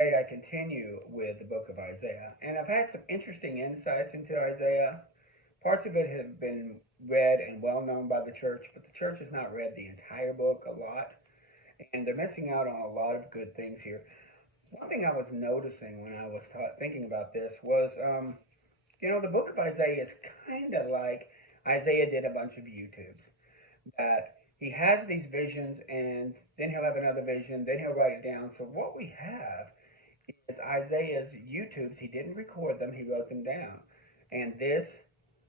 today I continue with the book of Isaiah, and I've had some interesting insights into Isaiah. Parts of it have been read and well known by the church, but the church has not read the entire book a lot, and they're missing out on a lot of good things here. One thing I was noticing when I was thinking about this was, the book of Isaiah is kind of like Isaiah did a bunch of YouTubes. That he has these visions, and then he'll have another vision, then he'll write it down. So what we have is Isaiah's YouTubes. He didn't record them, he wrote them down. And this,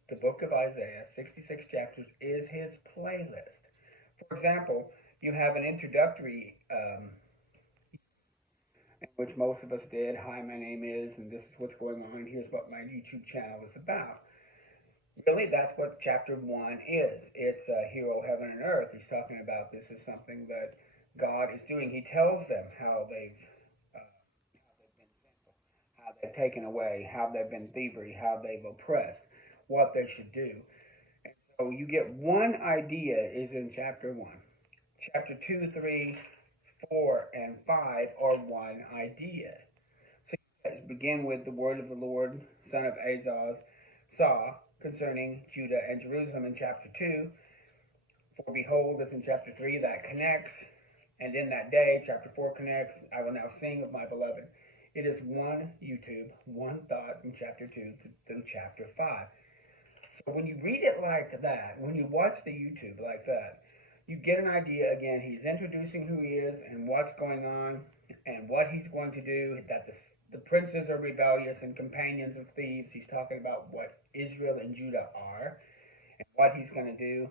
the book of Isaiah, 66 chapters, is his playlist. For example, you have an introductory, in which most of us did. Hi, my name is, and this is what's going on, and here's what my YouTube channel is about. Really, that's what chapter 1 is. It's Hero, Heaven, and Earth. He's talking about this as something that God is doing. He tells them how they've been sinful, how they've taken away, how they've been thievery, how they've oppressed, what they should do. And so you get one idea is in chapter 1. Chapter 2, 3, 4, and 5 are one idea. So you begin with the word of the Lord, son of Azaz, saw concerning Judah and Jerusalem in chapter 2. For behold, as in chapter 3, that connects. And in that day, chapter 4 connects. I will now sing of my beloved. It is one YouTube, one thought from chapter 2 through chapter 5. So when you read it like that, when you watch the YouTube like that, you get an idea. Again, he's introducing who he is and what's going on and what he's going to do, that the princes are rebellious and companions of thieves. He's talking about what Israel and Judah are and what he's going to do.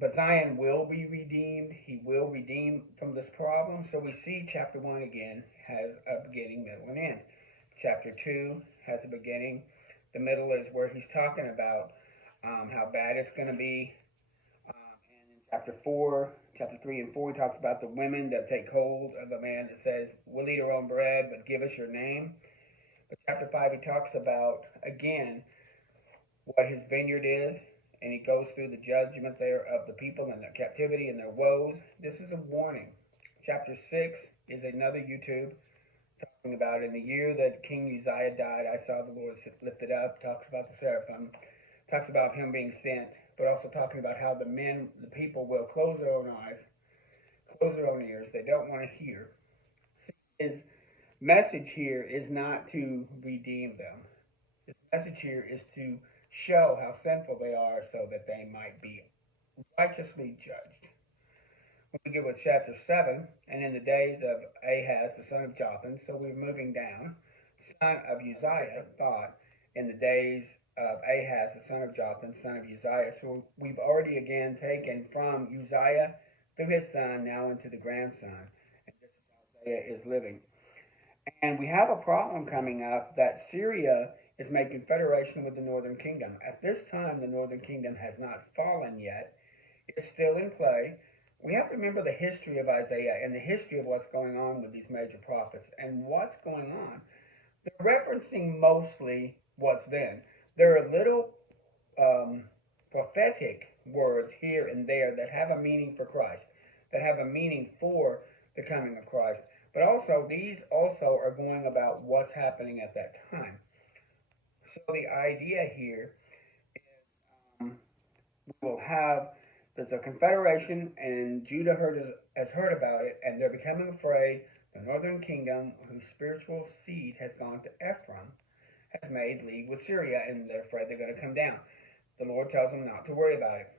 But Zion will be redeemed. He will redeem from this problem. So we see chapter 1 again has a beginning, middle, and end. Chapter 2 has a beginning. The middle is where he's talking about how bad it's going to be. And in chapter 3 and 4, he talks about the women that take hold of a man that says, we'll eat our own bread, but give us your name. But chapter 5, he talks about, again, what his vineyard is, and he goes through the judgment there of the people and their captivity and their woes. This is a warning. Chapter 6 is another YouTube talking about in the year that King Uzziah died, I saw the Lord lifted up, talks about the seraphim, talks about him being sent, but also talking about how the people will close their own eyes, close their own ears. They don't want to hear. His message here is not to redeem them. His message here is to show how sinful they are so that they might be righteously judged. When we get with chapter 7, and in the days of Ahaz, the son of Jotham, so we're moving down, son of Uzziah, thought, in the days of Ahaz, the son of Jotham, son of Uzziah. So we've already again taken from Uzziah through his son now into the grandson. And this is how Isaiah is living. And we have a problem coming up that Syria is making federation with the northern kingdom. At this time, the northern kingdom has not fallen yet. It's still in play. We have to remember the history of Isaiah and the history of what's going on with these major prophets and what's going on. They're referencing mostly what's then. There are little prophetic words here and there that have a meaning for Christ, that have a meaning for the coming of Christ. But also, these also are going about what's happening at that time. So the idea here is we will have, there's a confederation, and Judah has heard about it, and they're becoming afraid. The northern kingdom, whose spiritual seed has gone to Ephraim, has made league with Syria, and they're afraid they're going to come down. The Lord tells them not to worry about it.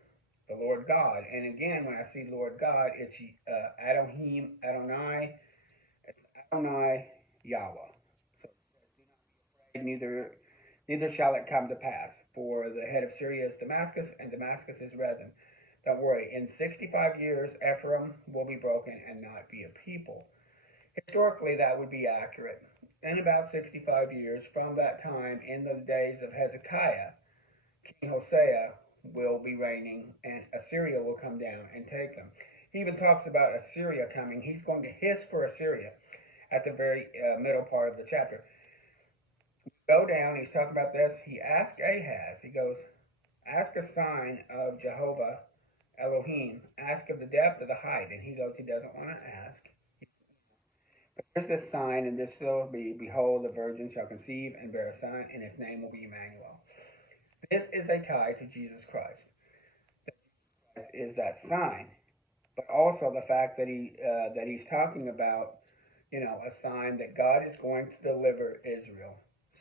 The Lord God, and again, when I see Lord God, it's Elohim, Adonai, it's Adonai Yahweh. So it says, do not be afraid, neither shall it come to pass. For the head of Syria is Damascus, and Damascus is Rezin. Don't worry, in 65 years, Ephraim will be broken and not be a people. Historically, that would be accurate. In about 65 years from that time, in the days of Hezekiah, King Hosea will be reigning, and Assyria will come down and take them. He even talks about Assyria coming. He's going to hiss for Assyria at the very middle part of the chapter. Go down, he's talking about this. He asked Ahaz, he goes, ask a sign of Jehovah Elohim, ask of the depth of the height. And he goes, he doesn't want to ask. Here's this sign, and this shall be, behold, the virgin shall conceive and bear a son, and his name will be Emmanuel. This is a tie to Jesus Christ. This is that sign, but also the fact that he's talking about, a sign that God is going to deliver Israel.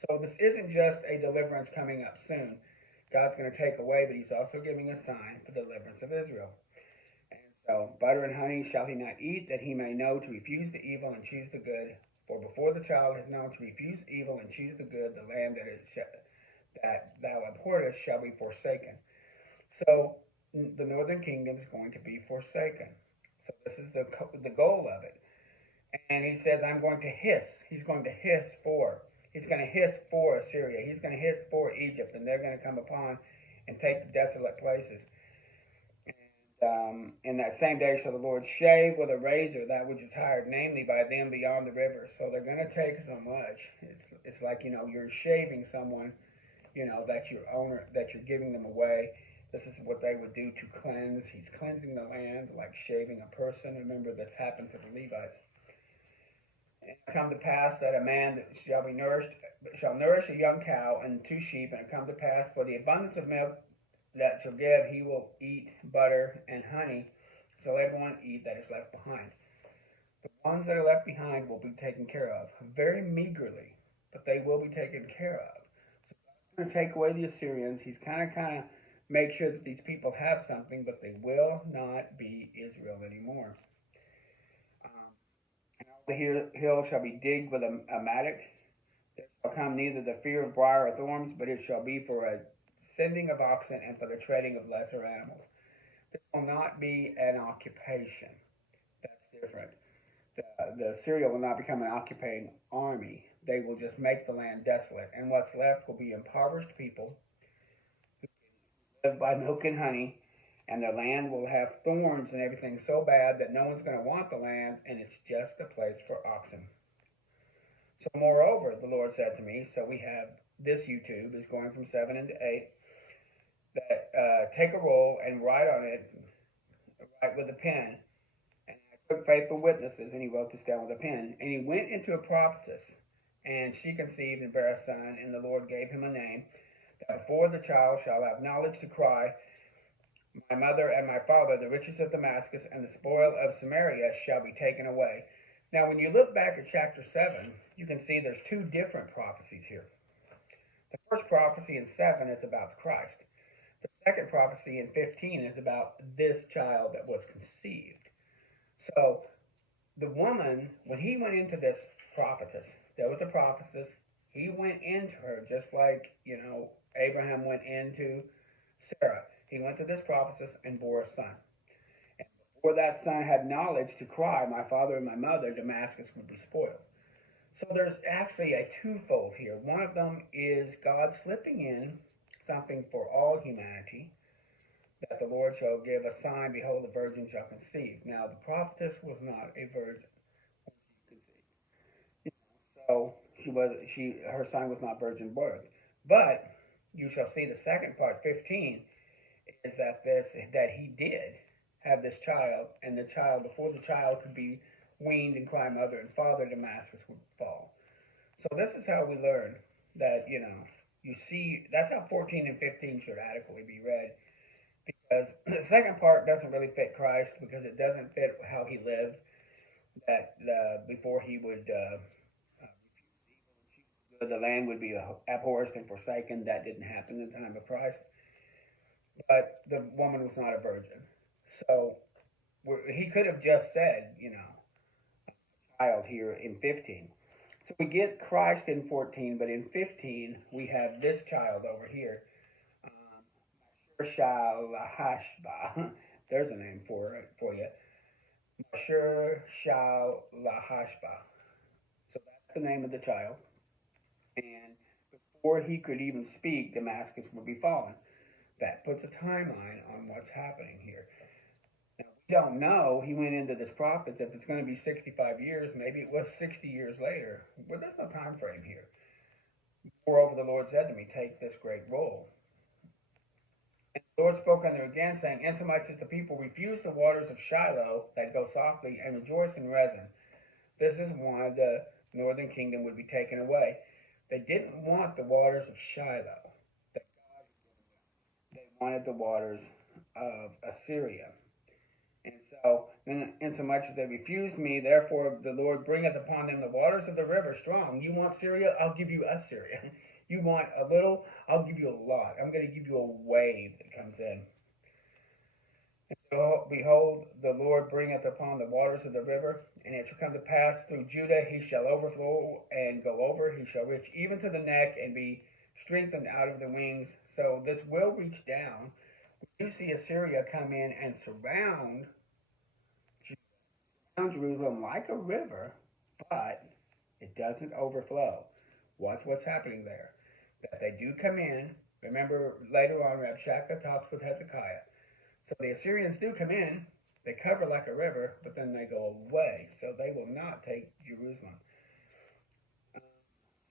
So this isn't just a deliverance coming up soon. God's going to take away, but he's also giving a sign for the deliverance of Israel. And so, butter and honey shall he not eat, that he may know to refuse the evil and choose the good. For before the child has known to refuse evil and choose the good, the land that thou abhorrest shall be forsaken. So the northern kingdom is going to be forsaken. So this is the goal of it. And he says, I'm going to hiss. He's going to hiss for. He's going to hiss for Assyria. He's going to hiss for Egypt, and they're going to come upon and take the desolate places. And in that same day shall the Lord shave with a razor that which is hired, namely by them beyond the river. So they're going to take so much. It's like, you're shaving someone, that you're giving them away. This is what they would do to cleanse. He's cleansing the land like shaving a person. Remember, this happened to the Levites. And it come to pass that a man that shall nourish a young cow and 2 sheep, and it come to pass for the abundance of milk that shall give, he will eat butter and honey, shall everyone eat that is left behind. The ones that are left behind will be taken care of, very meagerly, but they will be taken care of. So God's going to take away the Assyrians. He's kind of make sure that these people have something, but they will not be Israel anymore. The hill shall be digged with a mattock. There shall come neither the fear of briar or thorns, but it shall be for a sending of oxen and for the treading of lesser animals. This will not be an occupation. That's different. The Assyria will not become an occupying army. They will just make the land desolate, and what's left will be impoverished people who live by milk and honey, and their land will have thorns and everything so bad that no one's going to want the land, and it's just a place for oxen. So moreover, the Lord said to me, so we have this YouTube is going from 7 into 8, that take a roll and write on it, write with a pen. And I took faithful witnesses, and he wrote this down with a pen. And he went into a prophetess, and she conceived and bare a son, and the Lord gave him a name, that before the child shall have knowledge to cry, my mother and my father, the riches of Damascus and the spoil of Samaria shall be taken away. Now, when you look back at chapter 7, you can see there's 2 different prophecies here. The first prophecy in 7 is about Christ. The second prophecy in 15 is about this child that was conceived. So, the woman, when he went into this prophetess, there was a prophetess. He went into her just like, Abraham went into Sarah. He went to this prophetess and bore a son. And before that son had knowledge to cry, my father and my mother, Damascus would be spoiled. So there's actually a twofold here. One of them is God slipping in something for all humanity, that the Lord shall give a sign, behold, the virgin shall conceive. Now, the prophetess was not a virgin when she conceived. So her son was not virgin birth. But you shall see the second part, 15, is that he did have this child, and the child, before the child could be weaned and cry mother and father, Damascus would fall. So this is how we learn that, you see, that's how 14 and 15 should adequately be read, because the second part doesn't really fit Christ, because it doesn't fit how he lived, that before he would the land would be abhorred and forsaken. That didn't happen in the time of Christ. But the woman was not a virgin. So he could have just said, child here in 15. So we get Christ in 14, but in 15 we have this child over here. Shal-Lahashba. There's a name for you. Shal-Lahashba. So that's the name of the child. And before he could even speak, Damascus would be fallen. That puts a timeline on what's happening here. Now, we don't know. He went into this prophet if it's going to be 65 years. Maybe it was 60 years later. Well, there's no time frame here. Moreover, the Lord said to me, take this great roll. And the Lord spoke unto him again, saying, insomuch as the people refuse the waters of Shiloh that go softly, and rejoice in Rezin. This is why the northern kingdom would be taken away. They didn't want the waters of Shiloh. They wanted the waters of Assyria. And so, insomuch as they refused me, therefore the Lord bringeth upon them the waters of the river strong. You want Syria? I'll give you Assyria. You want a little? I'll give you a lot. I'm going to give you a wave that comes in. And so, behold, the Lord bringeth upon the waters of the river, and it shall come to pass through Judah, he shall overflow and go over, he shall reach even to the neck and be strengthened out of the wings. So this will reach down. We do see Assyria come in and surround Jerusalem like a river, but it doesn't overflow. Watch what's happening there. That they do come in. Remember, later on, Rabshakeh talks with Hezekiah. So the Assyrians do come in, they cover like a river, but then they go away. So they will not take Jerusalem. It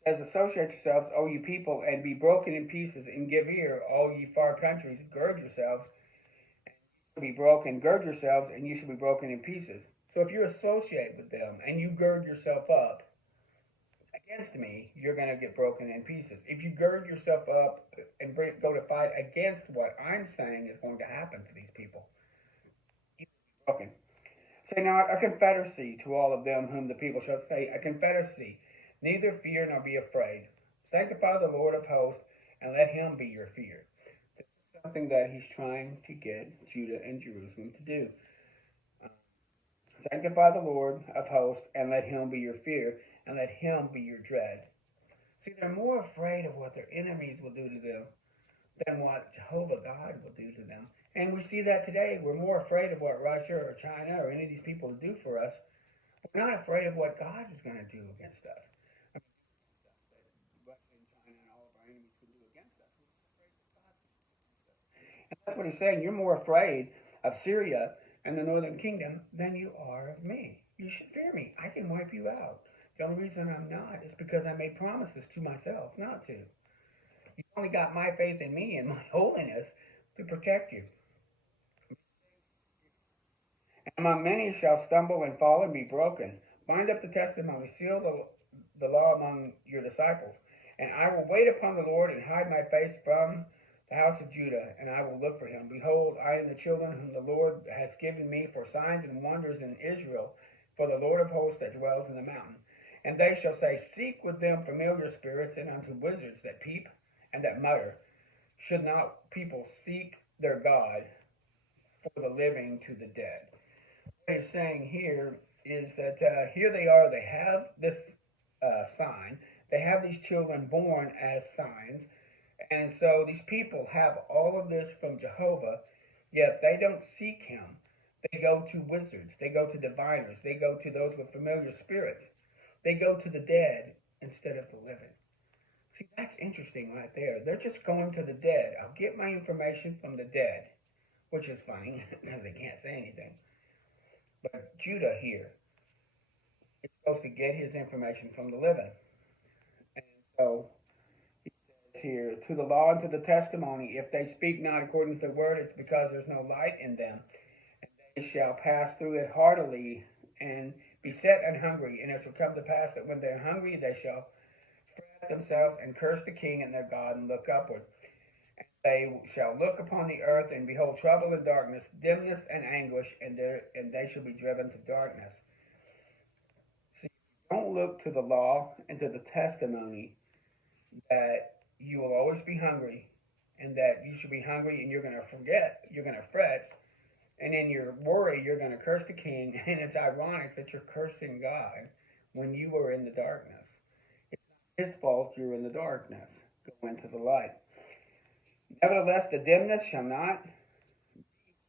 says, associate yourselves, O you people, and be broken in pieces, and give ear, all ye far countries, gird yourselves, and you shall be broken, gird yourselves, and you shall be broken in pieces. So if you associate with them, and you gird yourself up against me, you're going to get broken in pieces. If you gird yourself up and go to fight against what I'm saying is going to happen to these people, you'll be broken. Say not a confederacy to all of them whom the people shall say, a confederacy, neither fear nor be afraid. Sanctify the Lord of hosts, and let him be your fear. This is something that he's trying to get Judah and Jerusalem to do. Sanctify the Lord of hosts, and let him be your fear, and let him be your dread. See, they're more afraid of what their enemies will do to them than what Jehovah God will do to them. And we see that today. We're more afraid of what Russia or China or any of these people do for us. We're not afraid of what God is going to do against us. I mean, Russia and China and all of our enemies can do against us. We're not afraid of what God's going to do against us. And that's what he's saying. You're more afraid of Syria and the northern kingdom than you are of me. You should fear me. I can wipe you out. The only reason I'm not is because I made promises to myself not to. You've only got my faith in me and my holiness to protect you. And among many shall stumble and fall and be broken. Bind up the testimony, seal the law among your disciples. And I will wait upon the Lord and hide my face from the house of Judah, and I will look for him. Behold, I am the children whom the Lord has given me for signs and wonders in Israel, for the Lord of hosts that dwells in the mountain. And they shall say, seek with them familiar spirits, and unto wizards that peep and that mutter. Should not people seek their God for the living to the dead? What he's saying here is that here they are, they have this sign, they have these children born as signs, and so these people have all of this from Jehovah, yet they don't seek him. They go to wizards, they go to diviners, they go to those with familiar spirits. They go to the dead instead of the living. See, that's interesting right there. They're just going to the dead. I'll get my information from the dead, which is funny because they can't say anything. But Judah here is supposed to get his information from the living. And so he says here, to the law and to the testimony, if they speak not according to the word, it's because there's no light in them. And they shall pass through it heartily and be set and hungry. And it shall come to pass that when they're hungry, they shall fret themselves and curse the king and their God and look upward. And they shall look upon the earth and behold trouble and darkness, dimness and anguish, and they shall be driven to darkness. See, don't look to the law and to the testimony that you will always be hungry, and that you should be hungry and you're going to forget, you're going to fret, and in your worry you're going to curse the king. And it's ironic that you're cursing God when you were in the darkness. It's not his fault you're in the darkness. Go into the light. Nevertheless, the dimness shall not be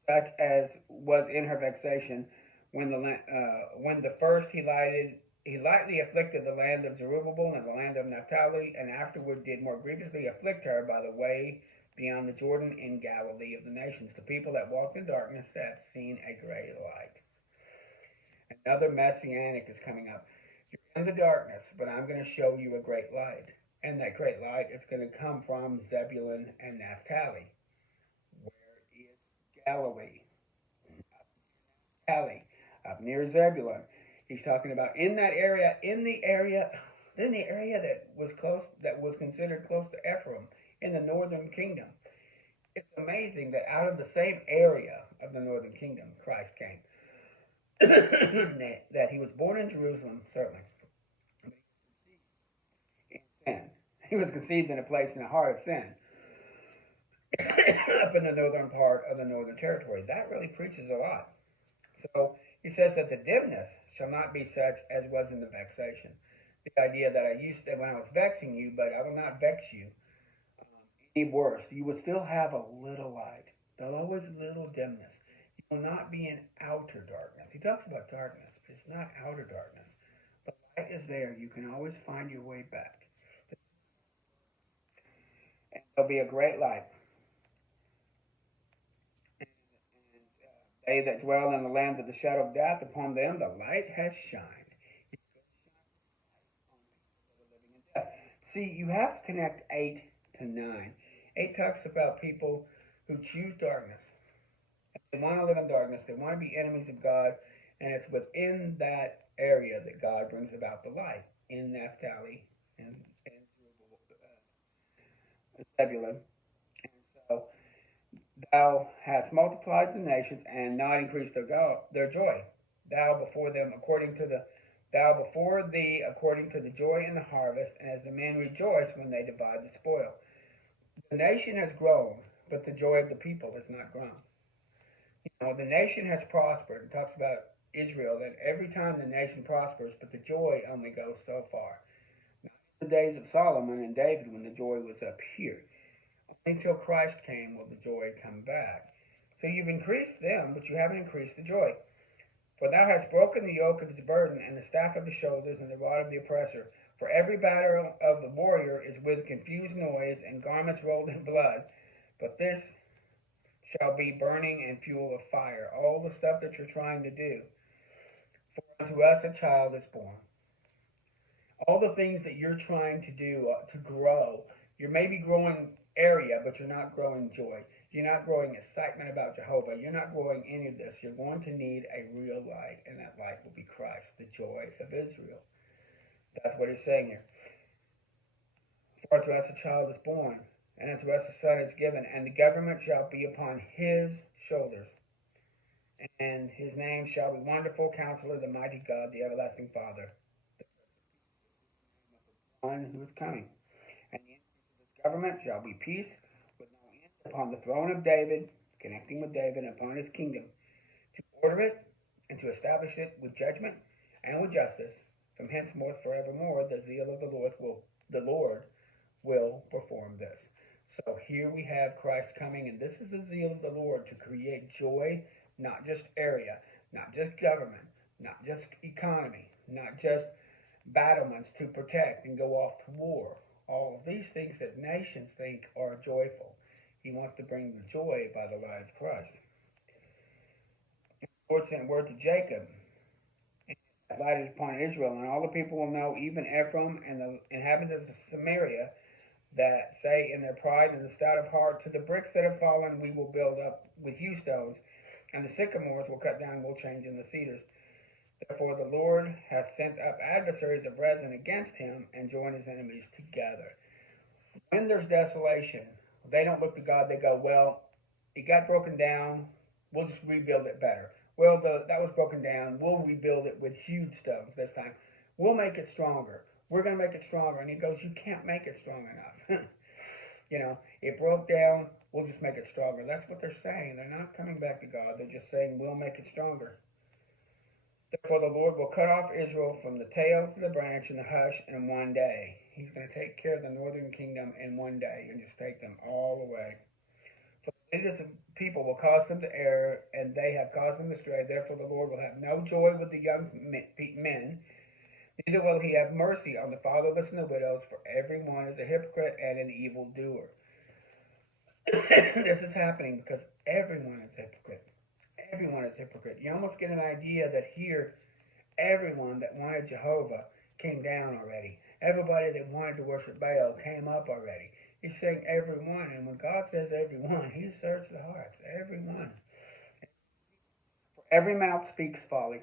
such as was in her vexation when the first he lightly afflicted the land of Zerubbabel and the land of Naphtali, and afterward did more grievously afflict her by the way beyond the Jordan in Galilee of the nations. The people that walked in darkness have seen a great light. Another messianic is coming up. You're in the darkness, but I'm going to show you a great light. And that great light is going to come from Zebulun and Naphtali. Where is Galilee? Naphtali, up near Zebulun. He's talking about in that area, in the area that was considered close to Ephraim in the northern kingdom. It's amazing that out of the same area of the northern kingdom, Christ came. That he was born in Jerusalem, certainly. In sin. He was conceived in a place in the heart of sin. Up in the northern part of the northern territory. That really preaches a lot. So he says that the dimness shall not be such as was in the vexation. The idea that when I was vexing you, but I will not vex you any worse. You will still have a little light. There'll always little dimness. You will not be in outer darkness. He talks about darkness, but it's not outer darkness. The light is there. You can always find your way back. And there'll be a great light. They that dwell in the land of the shadow of death, upon them the light has shined. See, you have to connect 8 to 9. 8 talks about people who choose darkness. They want to live in darkness. They want to be enemies of God. And it's within that area that God brings about the light. In Naphtali and Zebulun. And so, thou hast multiplied the nations and not increased their joy. Thou before thee according to the joy in the harvest, and as the men rejoice when they divide the spoil. The nation has grown, but the joy of the people has not grown. The nation has prospered. It talks about Israel, that every time the nation prospers, but the joy only goes so far. Now, in the days of Solomon and David, when the joy was up here, until Christ came will the joy come back. So you've increased them, but you haven't increased the joy. For thou hast broken the yoke of his burden, and the staff of his shoulders, and the rod of the oppressor. For every battle of the warrior is with confused noise, and garments rolled in blood. But this shall be burning and fuel of fire. All the stuff that you're trying to do. For unto us a child is born. All the things that you're trying to do to grow, you're maybe growing area, but you're not growing joy. You're not growing excitement about Jehovah. You're not growing any of this. You're going to need a real light, and that light will be Christ, the joy of Israel. That's what he's saying here. For unto us a child is born, and unto us a son is given, and the government shall be upon his shoulders. And his name shall be Wonderful Counselor, the Mighty God, the Everlasting Father. The one who is coming. And the increase of his government shall be peace, with no end, upon the throne of David, connecting with David, and upon his kingdom, to order it and to establish it with judgment and with justice, from henceforth forevermore. The zeal of the Lord will perform this. So here we have Christ coming, and this is the zeal of the Lord, to create joy, not just area, not just government, not just economy, not just battlements to protect and go off to war. All of these things that nations think are joyful. He wants to bring the joy by the light of Christ. The Lord sent word to Jacob, and lighted upon Israel, and all the people will know, even Ephraim and the inhabitants of Samaria, that say in their pride and the stout of heart, to the bricks that have fallen we will build up with hew stones, and the sycamores will cut down, will change in the cedars. Therefore the Lord hath sent up adversaries of Rezin against him, and joined his enemies together. When there's desolation, they don't look to God. They go, well, it got broken down. We'll just rebuild it better. Well, that was broken down. We'll rebuild it with huge stones this time. We'll make it stronger. We're going to make it stronger. And he goes, you can't make it strong enough. It broke down. We'll just make it stronger. That's what they're saying. They're not coming back to God. They're just saying, we'll make it stronger. Therefore the Lord will cut off Israel from the tail to the branch and the hush in one day. He's going to take care of the northern kingdom in one day and just take them all away. For the leaders of people will cause them to err, and they have caused them to stray. Therefore the Lord will have no joy with the young men, neither will he have mercy on the fatherless and the widows, for every one is a hypocrite and an evildoer. This is happening because everyone is a hypocrite. Everyone is a hypocrite. You almost get an idea that here, everyone that wanted Jehovah came down already. Everybody that wanted to worship Baal came up already. He's saying everyone, and when God says everyone, he searches the hearts. Everyone. For every mouth speaks folly.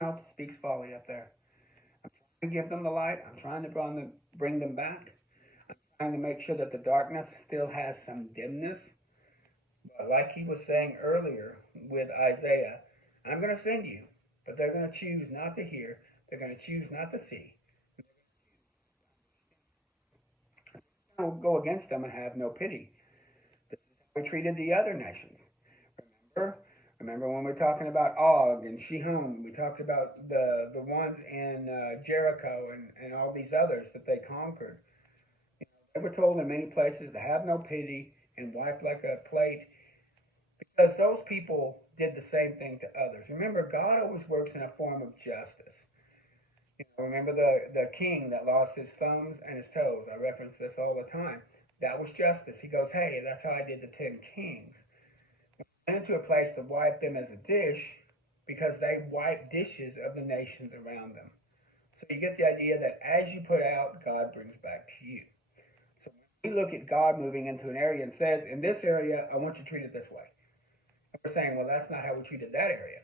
Mouth speaks folly up there. I'm trying to give them the light. I'm trying to bring them back. I'm trying to make sure that the darkness still has some dimness. But like he was saying earlier with Isaiah, I'm going to send you, but they're going to choose not to hear. They're going to choose not to see. We'll go against them and have no pity. This is how we treated the other nations. Remember? Remember when we were talking about Og and Shihon? We talked about the ones in Jericho and all these others that they conquered. They were told in many places to have no pity and wipe like a plate because those people did the same thing to others. Remember, God always works in a form of justice. Remember the king that lost his thumbs and his toes? I reference this all the time. That was justice. He goes, hey, that's how I did the 10 kings. I went into a place to wipe them as a dish because they wiped dishes of the nations around them. So you get the idea that as you put out, God brings back to you. So when we look at God moving into an area and says, in this area, I want you treated this way. And we're saying, well, that's not how we treated that area.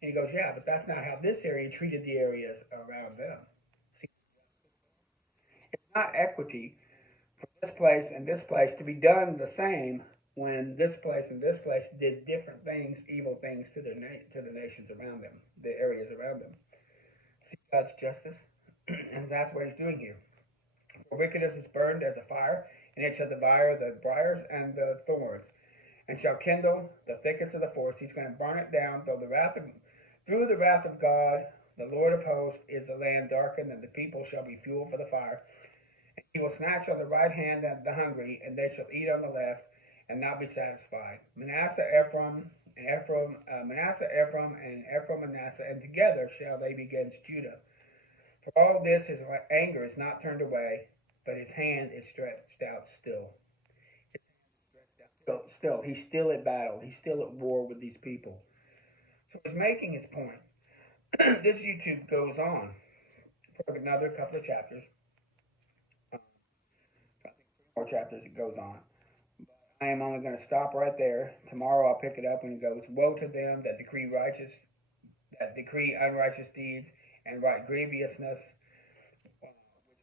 And he goes, yeah, but that's not how this area treated the areas around them. See, it's not equity for this place and this place to be done the same when this place and this place did different things, evil things to the nations around them, the areas around them. See God's justice? And that's what he's doing here. For wickedness is burned as a fire, and it shall devour the briars and the thorns, and shall kindle the thickets of the forest. He's going to burn it down, through the wrath of God, the Lord of hosts, is the land darkened, and the people shall be fuel for the fire. And he will snatch on the right hand the hungry, and they shall eat on the left, and not be satisfied. Manasseh, Ephraim, Manasseh, and together shall they be against Judah. For all this his anger is not turned away, but his hand is stretched out still. He's still at battle. He's still at war with these people. So he's making his point. This YouTube goes on for another couple of chapters. I think 3 more chapters it goes on. I am only going to stop right there. Tomorrow I'll pick it up and it goes, woe to them that decree unrighteous deeds and write grievousness which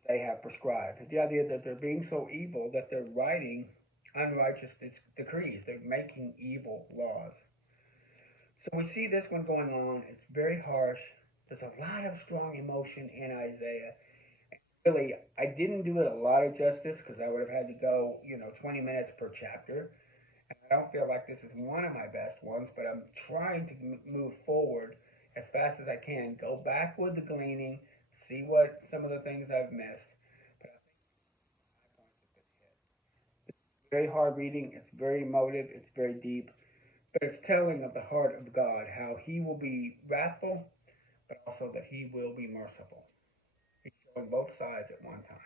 they have prescribed. The idea that they're being so evil that they're writing unrighteous decrees. They're making evil laws. So we see this one going on. It's very harsh. There's a lot of strong emotion in Isaiah. Really, I didn't do it a lot of justice because I would have had to go, 20 minutes per chapter. And I don't feel like this is one of my best ones, but I'm trying to move forward as fast as I can. Go back with the gleaning, see what some of the things I've missed. But I think 5 points have been hit. It's very hard reading. It's very emotive. It's very deep. But it's telling of the heart of God, how he will be wrathful, but also that he will be merciful. He's showing both sides at one time.